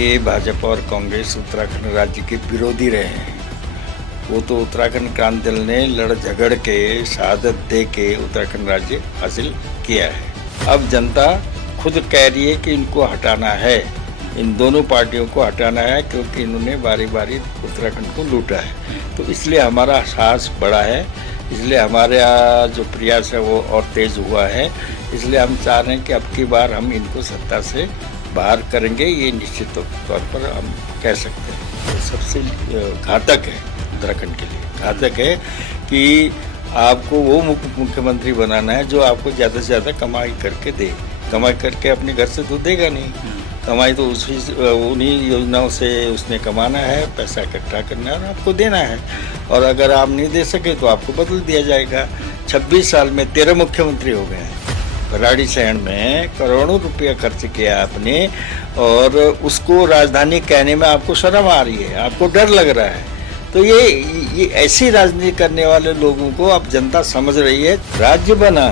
ये भाजपा और कांग्रेस उत्तराखंड राज्य के विरोधी रहे हैं। वो तो उत्तराखंड क्रांति दल ने लड़ झगड़ के शहादत दे के उत्तराखंड राज्य हासिल किया है। अब जनता खुद कह रही है कि इनको हटाना है, इन दोनों पार्टियों को हटाना है, क्योंकि इन्होंने बारी बारी उत्तराखंड को लूटा है। तो इसलिए हमारा साहस बढ़ा है, इसलिए हमारा जो प्रयास है वो और तेज हुआ है। इसलिए हम चाह रहे हैं कि अब की बार हम इनको सत्ता से बाहर करेंगे, ये निश्चित तौर पर हम कह सकते हैं। सबसे घातक है उत्तराखंड के लिए, घातक है कि आपको वो मुख्यमंत्री बनाना है जो आपको ज़्यादा से ज़्यादा कमाई करके दे। कमाई करके अपने घर से तो देगा नहीं, कमाई तो उन्हीं योजनाओं से उसने कमाना है, पैसा इकट्ठा करना है और आपको देना है। और अगर आप नहीं दे सके तो आपको बदल दिया जाएगा। 26 साल में 13 मुख्यमंत्री हो गए हैं। भराड़ीसैंण में करोड़ों रुपया खर्च किया आपने और उसको राजधानी कहने में आपको शर्म आ रही है, आपको डर लग रहा है। तो ये ऐसी राजनीति करने वाले लोगों को अब जनता समझ रही है। राज्य बना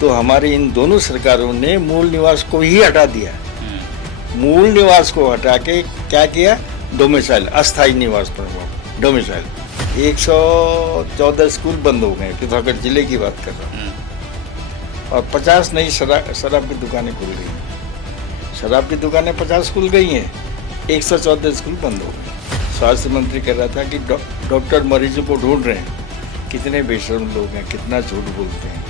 तो हमारी इन दोनों सरकारों ने मूल निवास को ही हटा दिया। मूल निवास को हटा के क्या किया? डोमिसाइल, अस्थायी निवास पर डोमिसाइल। 114 स्कूल बंद हो गए, पिथौरागढ़ जिले की बात कर रहा हूँ। और 50 नई शराब की दुकानें खुल गई। शराब की दुकानें 50 खुल गई हैं, 114 स्कूल बंद हो गए। स्वास्थ्य मंत्री कह रहा था कि डॉक्टर मरीजों को ढूंढ रहे हैं। कितने बेशर्म लोग हैं, कितना झूठ बोलते हैं।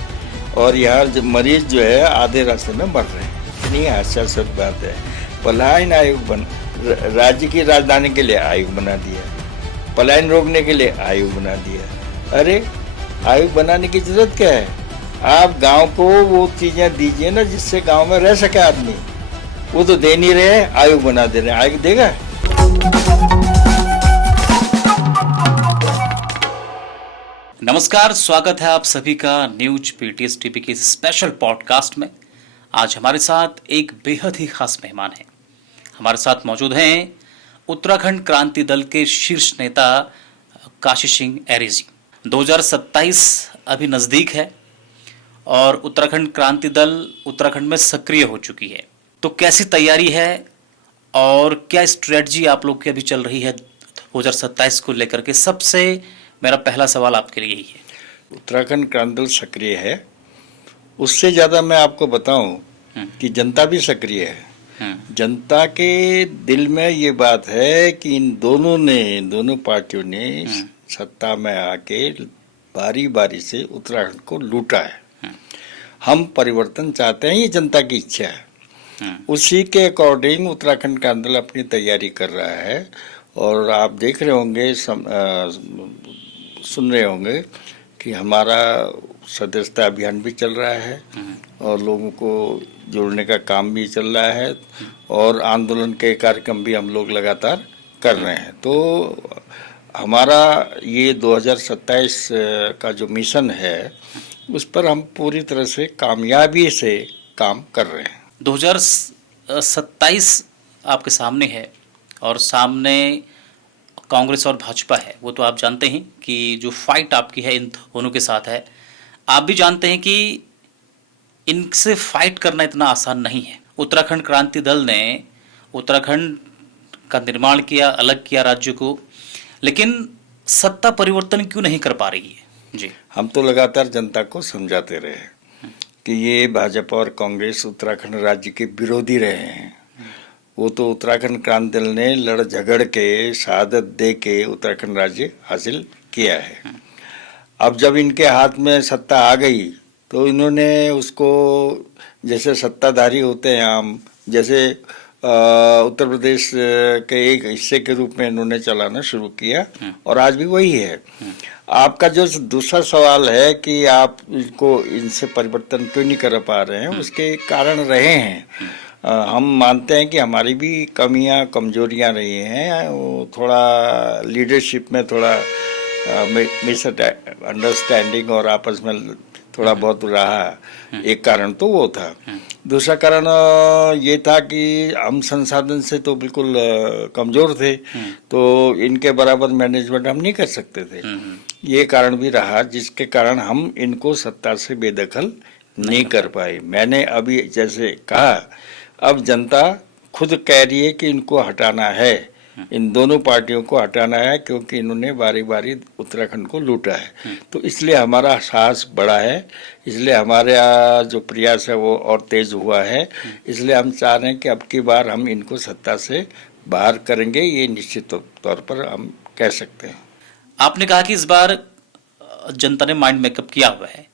और यहाँ मरीज जो है आधे रास्ते में मर रहे हैं। इतनी हास्यास्पद बात है। पलायन आयोग राज्य की राजधानी के लिए आयोग बना दिया, पलायन रोकने के लिए आयोग बना दिया। अरे आयोग बनाने की जरूरत क्या है? आप गांव को वो चीजें दीजिए ना जिससे गांव में रह सके आदमी। वो तो दे नहीं रहे, आयोग बना दे रहे हैं। आयोग देगा? नमस्कार, स्वागत है आप सभी का न्यूज पीटीएस टीवी के स्पेशल पॉडकास्ट में। आज हमारे साथ एक बेहद ही खास मेहमान है। हमारे साथ मौजूद हैं उत्तराखंड क्रांति दल के शीर्ष नेता काशी सिंह ऐरी जी। 2027 अभी नज़दीक है और उत्तराखंड क्रांति दल उत्तराखंड में सक्रिय हो चुकी है। तो कैसी तैयारी है और क्या स्ट्रेटजी आप लोग की अभी चल रही है 2027 को लेकर के? सबसे मेरा पहला सवाल आपके लिए यही है। उत्तराखंड क्रांति दल सक्रिय है। उससे ज़्यादा मैं आपको बताऊं कि जनता भी सक्रिय है। जनता के दिल में ये बात है कि इन दोनों पार्टियों ने सत्ता में आके बारी बारी से उत्तराखंड को लूटा है। हम परिवर्तन चाहते हैं, ये जनता की इच्छा है। उसी के अकॉर्डिंग उत्तराखंड क्रांति दल अपनी तैयारी कर रहा है। और आप देख रहे होंगे, सुन रहे होंगे कि हमारा सदस्यता अभियान भी चल रहा है और लोगों को जोड़ने का काम भी चल रहा है और आंदोलन के कार्यक्रम भी हम लोग लगातार कर रहे हैं। तो हमारा ये 2027 का जो मिशन है उस पर हम पूरी तरह से कामयाबी से काम कर रहे हैं। 2027 आपके सामने है और सामने कांग्रेस और भाजपा है। वो तो आप जानते हैं कि जो फाइट आपकी है इन दोनों के साथ है। आप भी जानते हैं कि इनसे फाइट करना इतना आसान नहीं है। उत्तराखंड क्रांति दल ने उत्तराखंड का निर्माण किया, अलग किया राज्य को, लेकिन सत्ता परिवर्तन क्यों नहीं कर पा रही है? जी, हम तो लगातार जनता को समझाते रहे कि ये भाजपा और कांग्रेस उत्तराखंड राज्य के विरोधी रहे हैं। वो तो उत्तराखंड क्रांति दल ने लड़ झगड़ के शहादत दे के उत्तराखंड राज्य हासिल किया है। अब जब इनके हाथ में सत्ता आ गई तो इन्होंने उसको, जैसे सत्ताधारी होते हैं आम, जैसे उत्तर प्रदेश के एक हिस्से के रूप में इन्होंने चलाना शुरू किया और आज भी वही है। आपका जो दूसरा सवाल है कि आप इनसे परिवर्तन क्यों नहीं कर पा रहे हैं, उसके कारण रहे हैं। हम मानते हैं कि हमारी भी कमियां कमजोरियां रही हैं। वो थोड़ा लीडरशिप में थोड़ा मिसअंडरस्टैंडिंग और आपस में थोड़ा बहुत रहा। एक कारण तो वो था। दूसरा कारण ये था कि हम संसाधन से तो बिल्कुल कमजोर थे, तो इनके बराबर मैनेजमेंट हम नहीं कर सकते थे। ये कारण भी रहा जिसके कारण हम इनको सत्ता से बेदखल नहीं कर पाए। मैंने अभी जैसे कहा, अब जनता खुद कह रही है कि इनको हटाना है, इन दोनों पार्टियों को हटाना है, क्योंकि इन्होंने बारी बारी उत्तराखंड को लूटा है। तो इसलिए हमारा साहस बड़ा है, इसलिए हमारा जो प्रयास है वो और तेज हुआ है। इसलिए हम चाह रहे हैं कि अब की बार हम इनको सत्ता से बाहर करेंगे, ये निश्चित तौर पर हम कह सकते हैं। आपने कहा कि इस बार जनता ने माइंड मेकअप किया हुआ है,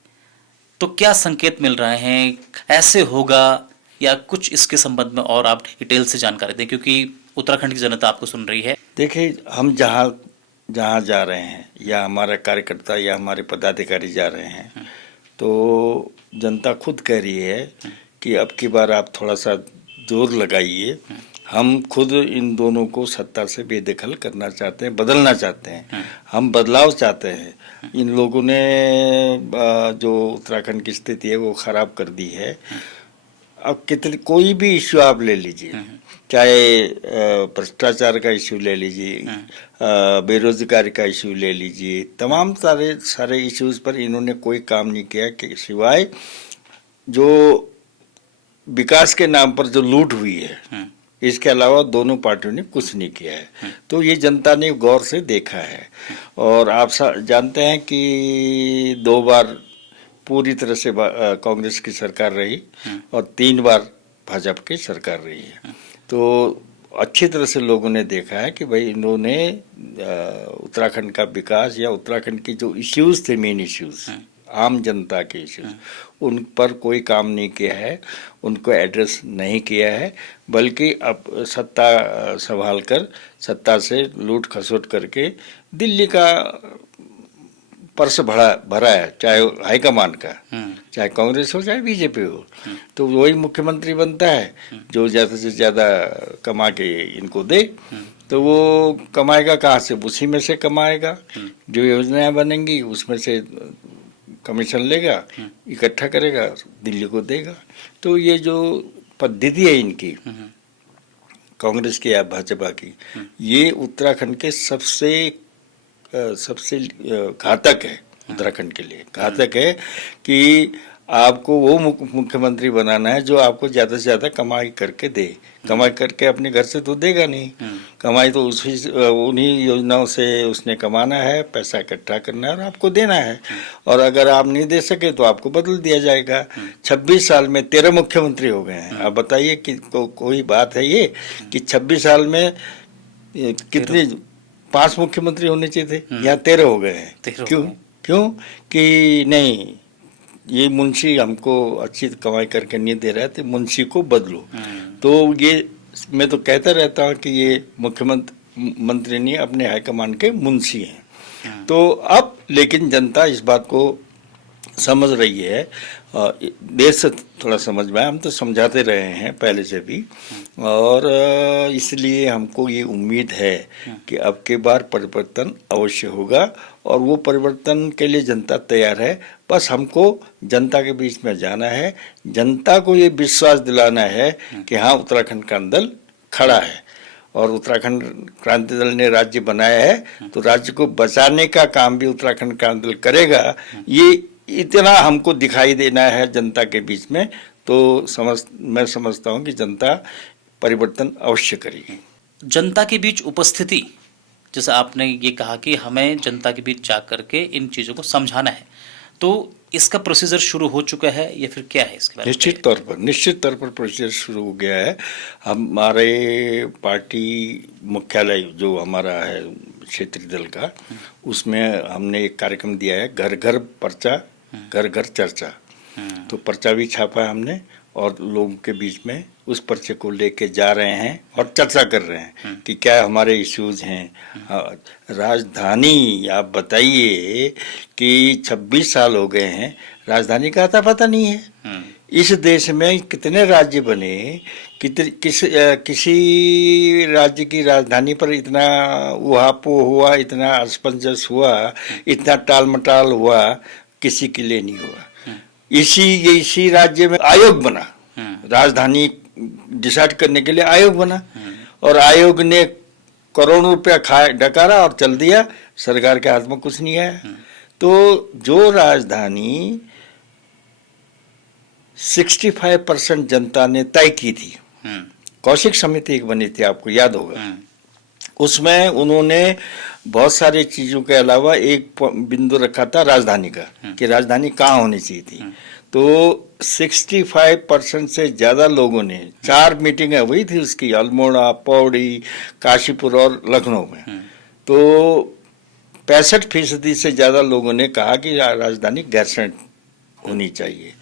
तो क्या संकेत मिल रहे हैं, ऐसे होगा या कुछ इसके संबंध में और आप डिटेल से जानकारी दें, क्योंकि उत्तराखंड की जनता आपको सुन रही है। देखिए, हम जहाँ जहाँ जा रहे हैं या हमारा कार्यकर्ता या हमारे पदाधिकारी जा रहे हैं, तो जनता खुद कह रही है कि अब की बार आप थोड़ा सा जोर लगाइए। हम खुद इन दोनों को सत्ता से बेदखल करना चाहते हैं, बदलना चाहते हैं, हम बदलाव चाहते हैं। इन लोगों ने जो उत्तराखंड की स्थिति है वो खराब कर दी है। अब कितने कोई भी इश्यू आप ले लीजिए, चाहे भ्रष्टाचार का इश्यू ले लीजिए, बेरोजगारी का इश्यू ले लीजिए, तमाम सारे इश्यूज पर इन्होंने कोई काम नहीं किया कि सिवाय जो विकास के नाम पर जो लूट हुई है, इसके अलावा दोनों पार्टियों ने कुछ नहीं किया है। तो ये जनता ने गौर से देखा है। और आप जानते हैं कि 2 बार पूरी तरह से कांग्रेस की सरकार रही और 3 बार भाजपा की सरकार रही है। तो अच्छी तरह से लोगों ने देखा है कि भाई इन्होंने उत्तराखंड का विकास या उत्तराखंड की जो इश्यूज थे, मेन इश्यूज, आम जनता के इश्यूज, उन पर कोई काम नहीं किया है, उनको एड्रेस नहीं किया है, बल्कि अब सत्ता संभाल कर, सत्ता से लूट खसोट करके दिल्ली का पर्स भरा है, चाहे हाईकमान का, चाहे कांग्रेस हो चाहे बीजेपी हो। तो वही मुख्यमंत्री बनता है जो ज़्यादा से ज़्यादा कमा के इनको दे। तो वो कमाएगा कहाँ से? उसी में से कमाएगा। जो योजनाएं बनेंगी उसमें से कमीशन लेगा, इकट्ठा करेगा, दिल्ली को देगा। तो ये जो पद्धति है इनकी, कांग्रेस की या भाजपा की, ये उत्तराखंड के सबसे घातक है। उत्तराखंड के लिए घातक है कि आपको वो मुख्यमंत्री बनाना है जो आपको ज़्यादा से ज़्यादा कमाई करके दे। कमाई करके अपने घर से तो देगा नहीं, कमाई तो उन्हीं योजनाओं से उसने कमाना है, पैसा इकट्ठा करना है और आपको देना है। और अगर आप नहीं दे सके तो आपको बदल दिया जाएगा। 26 साल में 13 मुख्यमंत्री हो गए हैं। आप बताइए कि कोई बात है ये कि 26 साल में कितने 5 मुख्यमंत्री होने चाहिए थे, यहाँ 13 हो गए हैं। क्यों कि नहीं, ये मुंशी हमको अच्छी कमाई करके नहीं दे रहा है, तो मुंशी को बदलो। तो ये मैं तो कहता रहता हूँ कि ये मुख्यमंत्री नहीं, अपने हाईकमान के मुंशी हैं। तो अब लेकिन जनता इस बात को समझ रही है, देर से थोड़ा समझ में आया, हम तो समझाते रहे हैं पहले से भी, और इसलिए हमको ये उम्मीद है कि अब के बार परिवर्तन अवश्य होगा और वो परिवर्तन के लिए जनता तैयार है। बस हमको जनता के बीच में जाना है, जनता को ये विश्वास दिलाना है कि हाँ, उत्तराखंड का दल खड़ा है और उत्तराखंड क्रांति दल ने राज्य बनाया है, तो राज्य को बचाने का काम भी उत्तराखंड क्रांति दल करेगा। ये इतना हमको दिखाई देना है जनता के बीच में। तो मैं समझता हूँ कि जनता परिवर्तन अवश्य करेगी। जनता के बीच उपस्थिति, जैसे आपने ये कहा कि हमें जनता के बीच जा करके इन चीज़ों को समझाना है, तो इसका प्रोसीजर शुरू हो चुका है या फिर क्या है इसके बारे में? निश्चित तौर पर प्रोसीजर शुरू हो गया है। हमारे पार्टी मुख्यालय जो हमारा है क्षेत्रीय दल का, उसमें हमने एक कार्यक्रम दिया है, घर घर पर्चा घर घर चर्चा। तो पर्चा भी छापा है हमने और लोगों के बीच में उस पर्चे को लेके जा रहे हैं और चर्चा कर रहे हैं कि क्या हमारे इश्यूज हैं। राजधानी, आप बताइए कि 26 साल हो गए हैं, राजधानी का आता पता नहीं है। इस देश में कितने राज्य बने, किसी राज्य की राजधानी पर इतना उहापोह हुआ, इतना असमंजस हुआ, इतना टालमटाल हुआ, किसी के लिए नहीं हुआ। इसी राज्य में आयोग बना, राजधानी डिसाइड करने के लिए आयोग बना और आयोग ने करोड़ों रुपया डकारा और चल दिया, सरकार के हाथ में कुछ नहीं आया। तो जो राजधानी 65% जनता ने तय की थी, कौशिक समिति एक बनी थी, आपको याद होगा। उसमें उन्होंने बहुत सारी चीजों के अलावा एक बिंदु रखा था राजधानी का, कि राजधानी कहाँ होनी चाहिए थी। तो 65% से ज्यादा लोगों ने, 4 मीटिंगें हुई थी उसकी, अल्मोड़ा, पौड़ी, काशीपुर और लखनऊ में। तो 65% से ज्यादा लोगों ने कहा कि राजधानी गैरसैंण होनी चाहिए।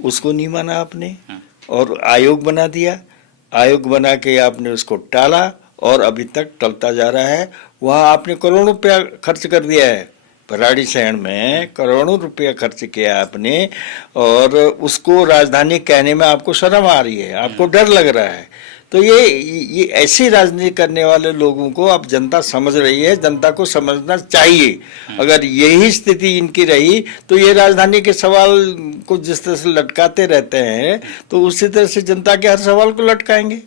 उसको नहीं माना आपने और आयोग बना दिया। आयोग बना के आपने उसको टाला और अभी तक टलता जा रहा है। वहाँ आपने करोड़ों रुपया खर्च कर दिया है, भराड़ीसैंण में करोड़ों रुपया खर्च किया आपने, और उसको राजधानी कहने में आपको शर्म आ रही है, आपको डर लग रहा है। तो ये ऐसी राजनीति करने वाले लोगों को अब जनता समझ रही है, जनता को समझना चाहिए। अगर यही स्थिति इनकी रही तो ये राजधानी के सवाल को जिस तरह से लटकाते रहते हैं, तो उसी तरह से जनता के हर सवाल को लटकाएंगे।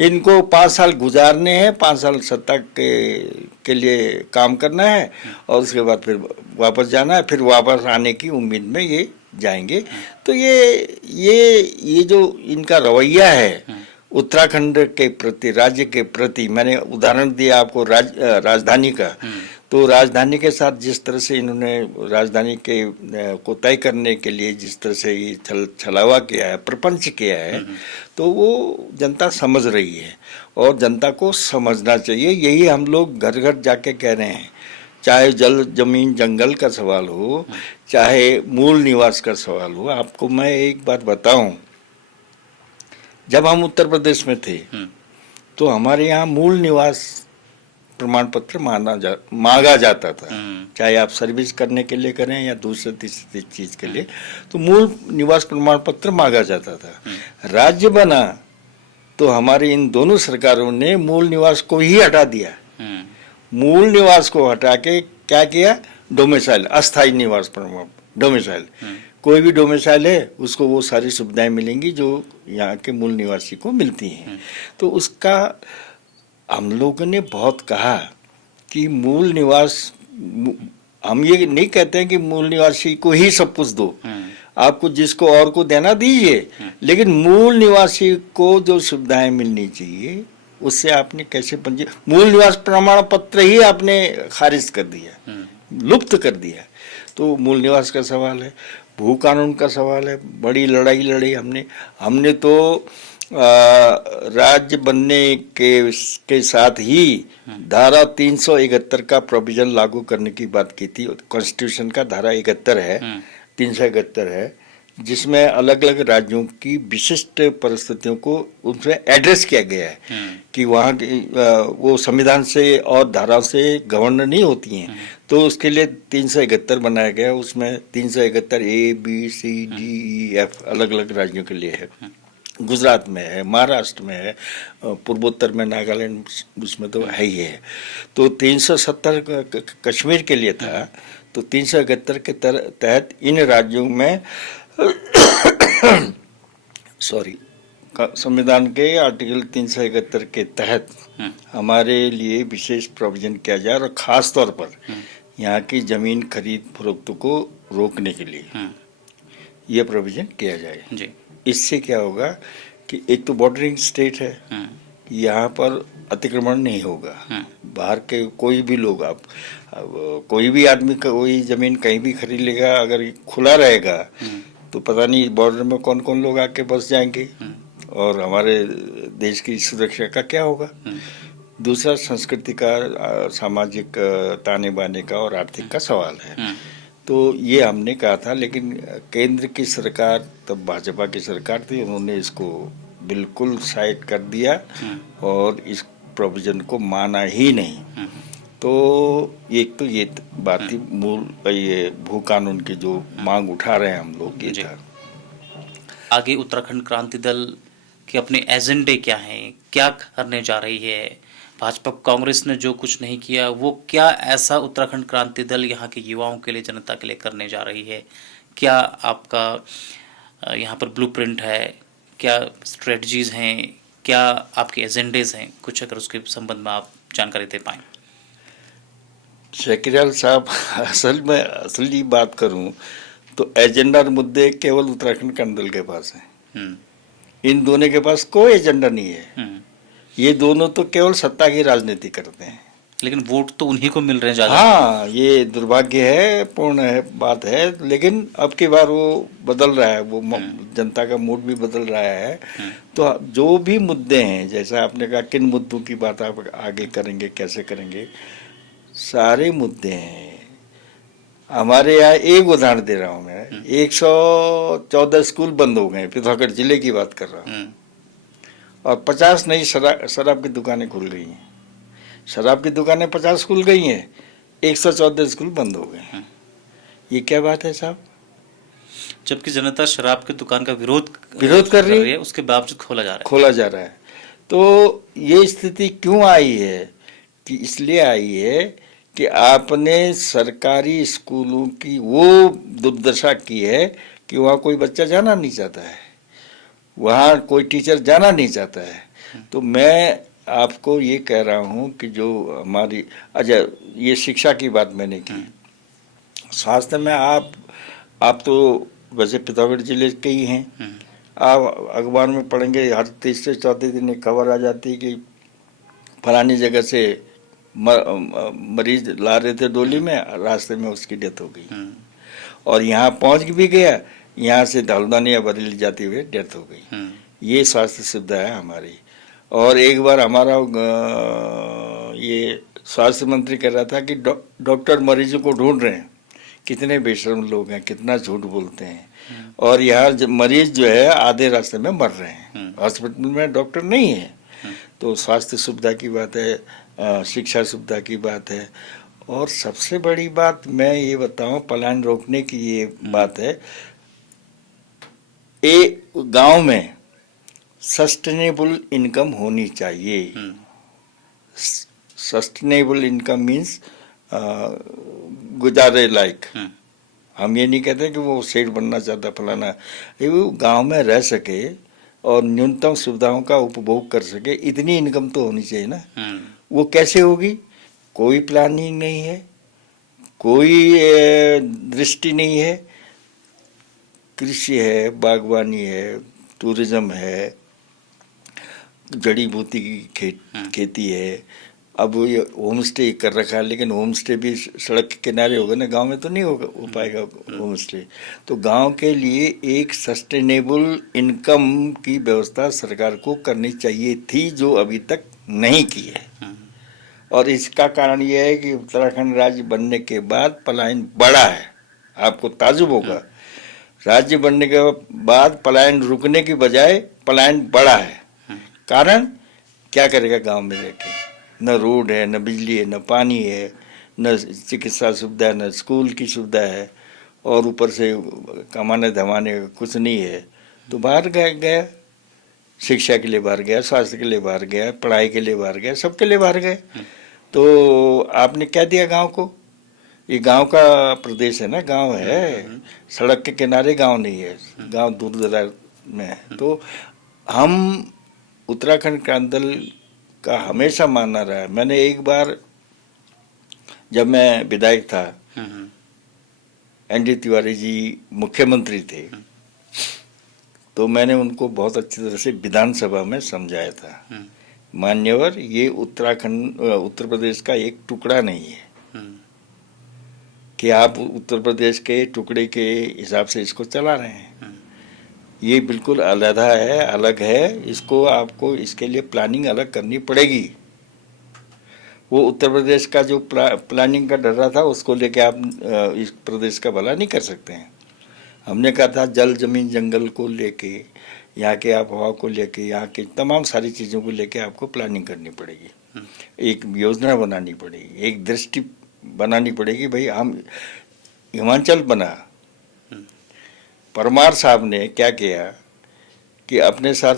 इनको 5 साल गुजारने हैं, 5 साल सत्ता के लिए काम करना है और उसके बाद फिर वापस जाना है, फिर वापस आने की उम्मीद में ये जाएंगे। तो ये जो इनका रवैया है उत्तराखंड के प्रति, राज्य के प्रति, मैंने उदाहरण दिया आपको राजधानी का, तो राजधानी के साथ जिस तरह से इन्होंने राजधानी के को तय करने के लिए जिस तरह से ये छलावा किया है, प्रपंच किया है, तो वो जनता समझ रही है और जनता को समझना चाहिए। यही हम लोग घर घर जाके कह रहे हैं, चाहे जल जमीन जंगल का सवाल हो, चाहे मूल निवास का सवाल हो। आपको मैं एक बात बताऊं, जब हम उत्तर प्रदेश में थे तो हमारे यहाँ मूल निवास प्रमाण पत्र मांगा जाता था, चाहे आप सर्विस करने के लिए करें या दूसरे तीसरी चीज के लिए, तो मूल निवास प्रमाण पत्र मांगा जाता था। राज्य बना तो हमारी इन दोनों सरकारों ने मूल निवास को ही हटा दिया। मूल निवास को हटा के क्या किया, डोमिसाइल, अस्थायी निवास प्रमाण, डोमिसाइल। कोई भी डोमिसाइल है उसको वो सारी सुविधाएं मिलेंगी जो यहाँ के मूल निवासी को मिलती हैं। तो उसका हम लोगों ने बहुत कहा कि मूल निवास, हम ये नहीं कहते हैं कि मूल निवासी को ही सब कुछ दो, आपको जिसको और को देना दीजिए, लेकिन मूल निवासी को जो सुविधाएं मिलनी चाहिए उससे आपने कैसे मूल निवास प्रमाण पत्र ही आपने खारिज कर दिया, लुप्त कर दिया। तो मूल निवास का सवाल है, भू कानून का सवाल है, बड़ी लड़ाई लड़ी हमने तो राज्य बनने के साथ ही धारा 371 का प्रोविजन लागू करने की बात की थी। कॉन्स्टिट्यूशन का धारा 71 है, 371 है, जिसमें अलग अलग राज्यों की विशिष्ट परिस्थितियों को उनसे एड्रेस किया गया है कि वहाँ वो संविधान से और धाराओं से गवर्न नहीं होती हैं। तो उसके लिए 371 बनाया गया। उसमें 371 A, B, C, D, E, F अलग अलग राज्यों के लिए है। गुजरात में है, महाराष्ट्र में है, पूर्वोत्तर में नागालैंड उसमें तो है ही है। तो 370 कश्मीर के लिए था। तो 371 के तहत इन राज्यों में संविधान के आर्टिकल 371 के तहत हमारे लिए विशेष प्रोविजन किया जाए और खास तौर पर यहाँ की जमीन खरीद फरोख्त को रोकने के लिए यह प्रोविजन किया जाए जी। इससे क्या होगा कि एक तो बॉर्डरिंग स्टेट है, यहाँ पर अतिक्रमण नहीं होगा। बाहर के कोई भी लोग, आप कोई भी आदमी कोई जमीन कहीं भी खरीद लेगा, अगर खुला रहेगा तो पता नहीं बॉर्डर में कौन कौन लोग आके बस जाएंगे और हमारे देश की सुरक्षा का क्या होगा। दूसरा संस्कृति का, सामाजिक ताने बाने का और आर्थिक का सवाल है। तो ये हमने कहा था, लेकिन केंद्र की सरकार, तब भाजपा की सरकार थी, उन्होंने इसको बिल्कुल साइड कर दिया और इस प्रोविजन को माना ही नहीं। तो एक तो ये बात थी, मूल ये भू कानून की जो मांग उठा रहे हैं हम लोग, ये था। आगे उत्तराखंड क्रांति दल के अपने एजेंडे क्या हैं, क्या करने जा रही है? भाजपा कांग्रेस ने जो कुछ नहीं किया वो क्या ऐसा उत्तराखंड क्रांति दल यहाँ के युवाओं के लिए, जनता के लिए करने जा रही है? क्या आपका यहाँ पर ब्लूप्रिंट है, क्या स्ट्रेटजीज हैं, क्या आपके एजेंडेज हैं? कुछ अगर उसके संबंध में आप जानकारी दे पाएँ। शेखरियाल साहब, असली बात करूं तो एजेंडा और मुद्दे केवल उत्तराखंड क्रांति दल के पास हैं। इन दोनों के पास कोई एजेंडा नहीं है। ये दोनों तो केवल सत्ता की राजनीति करते हैं। लेकिन वोट तो उन्हीं को मिल रहे हैं ज्यादा। हाँ, ये दुर्भाग्य है, पूर्ण है, बात है, लेकिन अब की बार वो बदल रहा है, वो जनता का मूड भी बदल रहा है। तो जो भी मुद्दे हैं, जैसा आपने कहा किन मुद्दों की बात आप आगे करेंगे, कैसे करेंगे, सारे मुद्दे हैं। हमारे यहाँ एक उदाहरण दे रहा हूँ मैं, 114 स्कूल बंद हो गए, पिथौरागढ़ जिले की बात कर रहा हूँ, और 50 नई शराब की दुकानें खुल गई हैं। शराब की दुकानें 50 खुल गई हैं, 114 स्कूल बंद हो गए। ये क्या बात है साहब? जबकि जनता शराब की दुकान का विरोध कर रही है, उसके बावजूद खोला जा रहा है। तो ये स्थिति क्यों आई है? कि इसलिए आई है कि आपने सरकारी स्कूलों की वो दुर्दशा की है कि वहाँ कोई बच्चा जाना नहीं चाहता है, वहाँ कोई टीचर जाना नहीं चाहता है। तो मैं आपको ये कह रहा हूँ कि जो हमारी, अच्छा, ये शिक्षा की बात मैंने की, स्वास्थ्य में आप तो वैसे पिथौरागढ़ जिले के ही हैं, आप अखबार में पढ़ेंगे, हर तीसरे चौथे दिन एक खबर आ जाती है कि फलानी जगह से मरीज ला रहे थे डोली में, रास्ते में उसकी डेथ हो गई, और यहाँ पहुँच भी गया, यहाँ से हल्द्वानी या बरेली जाते हुए डेथ हो गई। ये स्वास्थ्य सुविधा है हमारी। और एक बार हमारा ये स्वास्थ्य मंत्री कह रहा था कि डॉक्टर मरीजों को ढूंढ रहे हैं। कितने बेशर्म लोग हैं, कितना झूठ बोलते हैं। और यहाँ मरीज जो है आधे रास्ते में मर रहे हैं, हॉस्पिटल में डॉक्टर नहीं है। तो स्वास्थ्य सुविधा की बात है, शिक्षा सुविधा की बात है, और सबसे बड़ी बात मैं ये बताऊं, पलायन रोकने की ये बात है, गांव में सस्टेनेबल इनकम होनी चाहिए। सस्टेनेबल इनकम मीन्स गुजारे लायक। हम ये नहीं कहते कि वो सेठ बनना चाहता फलाना, वो गांव में रह सके और न्यूनतम सुविधाओं का उपभोग कर सके, इतनी इनकम तो होनी चाहिए ना। वो कैसे होगी? कोई प्लानिंग नहीं है, कोई दृष्टि नहीं है। कृषि है, बागवानी है, टूरिज्म है, जड़ी बूटी की खेती है। अब ये होम स्टे कर रखा है, लेकिन होम स्टे भी सड़क के किनारे होगा ना, गांव में तो नहीं हो पाएगा होम स्टे। तो गांव के लिए एक सस्टेनेबल इनकम की व्यवस्था सरकार को करनी चाहिए थी, जो अभी तक नहीं की है। और इसका कारण यह है कि उत्तराखंड राज्य बनने के बाद पलायन बढ़ा है। आपको ताजुब होगा, राज्य बनने के बाद पलायन रुकने की बजाय पलायन बढ़ा है। कारण क्या करेगा गांव में रह के? न रोड है, न बिजली है, न पानी है, न चिकित्सा सुविधा है, न स्कूल की सुविधा है, और ऊपर से कमाने धमाने कुछ नहीं है। तो बाहर गया, शिक्षा के लिए बाहर गया, स्वास्थ्य के लिए बाहर गया, पढ़ाई के लिए बाहर गया, सबके लिए बाहर गए। तो आपने क्या दिया गांव को? ये गांव का प्रदेश है ना, गांव है, सड़क के किनारे गांव नहीं है, गांव दूर दराज में है। तो हम उत्तराखंड क्रांति दल का हमेशा मानना रहा है। मैंने एक बार, जब मैं विधायक था, एनडी तिवारी जी मुख्यमंत्री थे, तो मैंने उनको बहुत अच्छी तरह से विधानसभा में समझाया था, मान्यवर, ये उत्तराखंड उत्तर प्रदेश का एक टुकड़ा नहीं है कि आप उत्तर प्रदेश के टुकड़े के हिसाब से इसको चला रहे हैं। ये बिल्कुल अलहदा है, अलग है। इसको आपको इसके लिए प्लानिंग अलग करनी पड़ेगी। वो उत्तर प्रदेश का जो प्लानिंग का डर रहा था, उसको लेके आप इस प्रदेश का भला नहीं कर सकते हैं। हमने कहा था जल जमीन जंगल को लेके, यहाँ के आबहवा को लेके, यहाँ की तमाम सारी चीज़ों को लेके आपको प्लानिंग करनी पड़ेगी, एक योजना बनानी पड़ेगी, एक दृष्टि बनानी पड़ेगी। भाई हम हिमाचल बना, परमार साहब ने क्या किया कि अपने साथ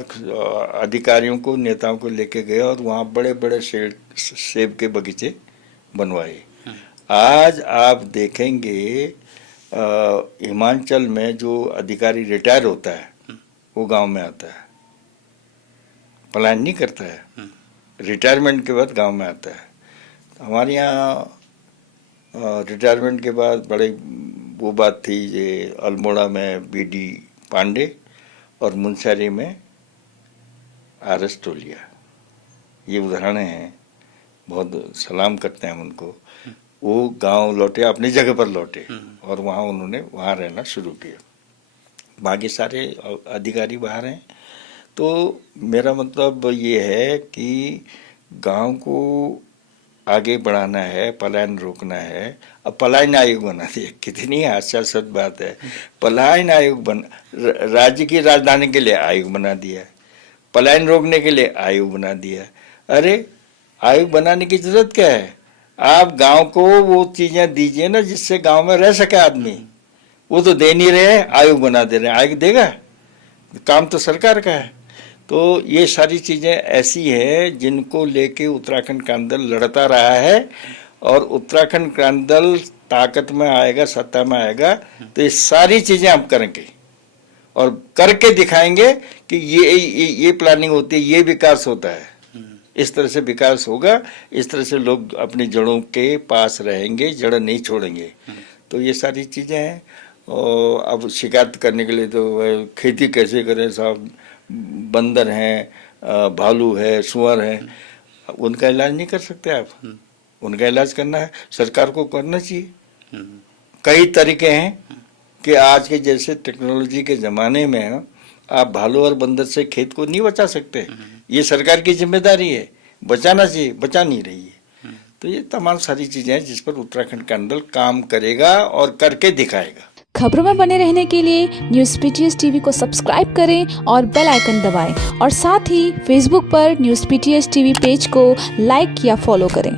अधिकारियों को, नेताओं को लेके गए और वहाँ बड़े बड़े सेब के बगीचे बनवाए। आज आप देखेंगे हिमाचल में जो अधिकारी रिटायर होता है वो गांव में आता है, पलायन नहीं करता है, रिटायरमेंट के बाद गांव में आता है। हमारे यहाँ रिटायरमेंट के बाद बड़े वो बात थी, ये अल्मोड़ा में बीडी पांडे और मुनस्यारी में RS टोलिया, ये उदाहरण हैं, बहुत सलाम करते हैं हम उनको। वो गांव लौटे, अपनी जगह पर लौटे और वहाँ उन्होंने वहाँ रहना शुरू किया। बाकी सारे अधिकारी बाहर हैं। तो मेरा मतलब ये है कि गांव को आगे बढ़ाना है, पलायन रोकना है। अब पलायन आयोग बना दिया, कितनी हास्यास्पद बात है। पलायन आयोग राज्य की राजधानी के लिए आयोग बना दिया, पलायन रोकने के लिए आयोग बना दिया। अरे आयोग बनाने की जरूरत क्या है? आप गांव को वो चीजें दीजिए ना जिससे गांव में रह सके आदमी। वो तो दे नहीं रहे, आयोग बना दे रहे हैं। आयोग देगा? काम तो सरकार का है। तो ये सारी चीजें ऐसी हैं जिनको लेके उत्तराखंड क्रांति दल लड़ता रहा है, और उत्तराखंड क्रांति दल ताकत में आएगा, सत्ता में आएगा, तो ये सारी चीजें हम करेंगे और करके दिखाएंगे कि ये प्लानिंग होती है, ये विकास होता है। इस तरह से विकास होगा, इस तरह से लोग अपनी जड़ों के पास रहेंगे, जड़ नहीं छोड़ेंगे। तो ये सारी चीजें हैं। और अब शिकायत करने के लिए तो खेती कैसे करें साहब, बंदर हैं, भालू है, सुअर है, उनका इलाज नहीं कर सकते आप। उनका इलाज करना है, सरकार को करना चाहिए। कई तरीके हैं कि आज के जैसे टेक्नोलॉजी के ज़माने में आप भालू और बंदर से खेत को नहीं बचा सकते। ये सरकार की जिम्मेदारी है, बचाना चाहिए, बचा नहीं रही है। तो ये तमाम सारी चीज़ें हैं जिस पर उत्तराखंड क्रांति दल काम करेगा और करके दिखाएगा। खबरों में बने रहने के लिए न्यूज़ PTS टीवी को सब्सक्राइब करें और बेल आइकन दबाएं, और साथ ही फेसबुक पर न्यूज़ PTS टीवी पेज को लाइक या फॉलो करें।